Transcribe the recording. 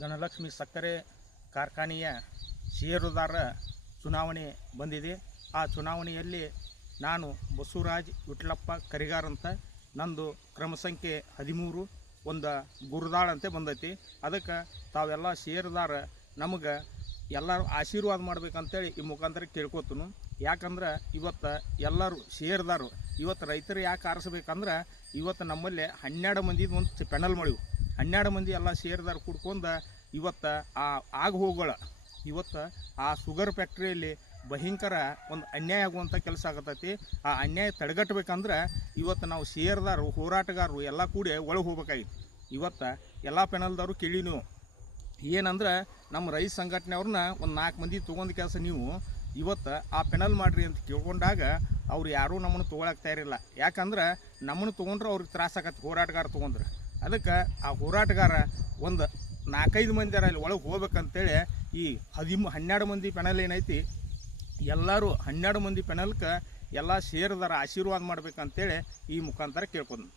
ಧನಲಕ್ಷ್ಮಿ ಸಕ್ಕರೆ ಕಾರ್ಖಾನೆಯ ಷೇರುದಾರ ಚುನಾವಣೆ ಬಂದಿದೆ. ಆ ಚುನಾವಣೆಯಲ್ಲಿ ನಾನು ಬಸವರಾಜ್ ವಿಟ್ಲಪ್ಪ ಕರಿಗಾರ್ ಅಂತ, ನಂದು ಕ್ರಮ ಸಂಖ್ಯೆ 13, ಒಂದು ಗುರುದಾಳ್ ಅಂತ ಬಂದೈತಿ. ಅದಕ್ಕೆ ತಾವೆಲ್ಲ ಷೇರುದಾರ ನಮಗೆ ಎಲ್ಲರೂ ಆಶೀರ್ವಾದ ಮಾಡ್ಬೇಕಂತೇಳಿ ಈ ಮುಖಾಂತರ ಕೇಳ್ಕೊತನು. ಯಾಕಂದ್ರೆ ಇವತ್ತು ಎಲ್ಲರೂ ಷೇರುದಾರು ಇವತ್ತು ರೈತರು ಯಾಕೆ ಆರಿಸ್ಬೇಕಂದ್ರೆ ಇವತ್ತು ನಮ್ಮಲ್ಲಿ 12 ಮಂದಿ ಒಂದು ಪೆನಲ್ ಮಾಡಿವು. 12 ಮಂದಿ ಎಲ್ಲ ಷೇರುದಾರು ಕುಡ್ಕೊಂಡು ಇವತ್ತು ಆಗ ಹೋಗೋಳ ಇವತ್ತು ಆ ಶುಗರ್ ಫ್ಯಾಕ್ಟ್ರಿಯಲ್ಲಿ ಭಯಂಕರ ಒಂದು ಅನ್ಯಾಯ ಆಗುವಂಥ ಕೆಲಸ ಆಗತೈತಿ. ಆ ಅನ್ಯಾಯ ತಡೆಗಟ್ಟಬೇಕಂದ್ರೆ ಇವತ್ತು ನಾವು ಷೇರುದಾರರು ಹೋರಾಟಗಾರರು ಎಲ್ಲ ಕೂಡಿ ಒಳಗೆ ಹೋಗ್ಬೇಕಾಗಿತ್ತು. ಇವತ್ತು ಎಲ್ಲ ಪೆನಲ್ದವರು ಕೇಳಿ ನೀವು ಏನಂದ್ರೆ ನಮ್ಮ ರೈತ ಸಂಘಟನೆಯವ್ರನ್ನ ಒಂದು 4 ಮಂದಿ ತೊಗೊಂಡು ಕೆಲಸ ನೀವು ಇವತ್ತು ಆ ಪೆನಲ್ ಮಾಡಿರಿ ಅಂತ ಕೇಳ್ಕೊಂಡಾಗ ಅವ್ರು ಯಾರೂ ನಮ್ಮನ್ನು ತೊಗೊಳಕ್ಕೆ ತಯಾರಿಲ್ಲ. ಯಾಕಂದ್ರೆ ನಮ್ಮನ್ನು ತೊಗೊಂಡ್ರೆ ಅವ್ರಿಗೆ ತ್ರಾಸಾಗತ್ತೆ ಹೋರಾಟಗಾರ ತೊಗೊಂಡ್ರೆ. ಅದಕ್ಕೆ ಆ ಹೋರಾಟಗಾರ ಒಂದು 4-5 ಮಂದಿಯಾರ ಅಲ್ಲಿ ಒಳಗೆ ಹೋಗ್ಬೇಕಂತೇಳಿ ಈ 12 ಮಂದಿ ಪೆನಲ್ ಏನೈತಿ ಎಲ್ಲರೂ 12 ಮಂದಿ ಪೆನಲ್ಗೆ ಎಲ್ಲ ಷೇರುದಾರ ಆಶೀರ್ವಾದ ಮಾಡ್ಬೇಕಂತೇಳಿ ಈ ಮುಖಾಂತರ ಕೇಳ್ಕೊಂಡು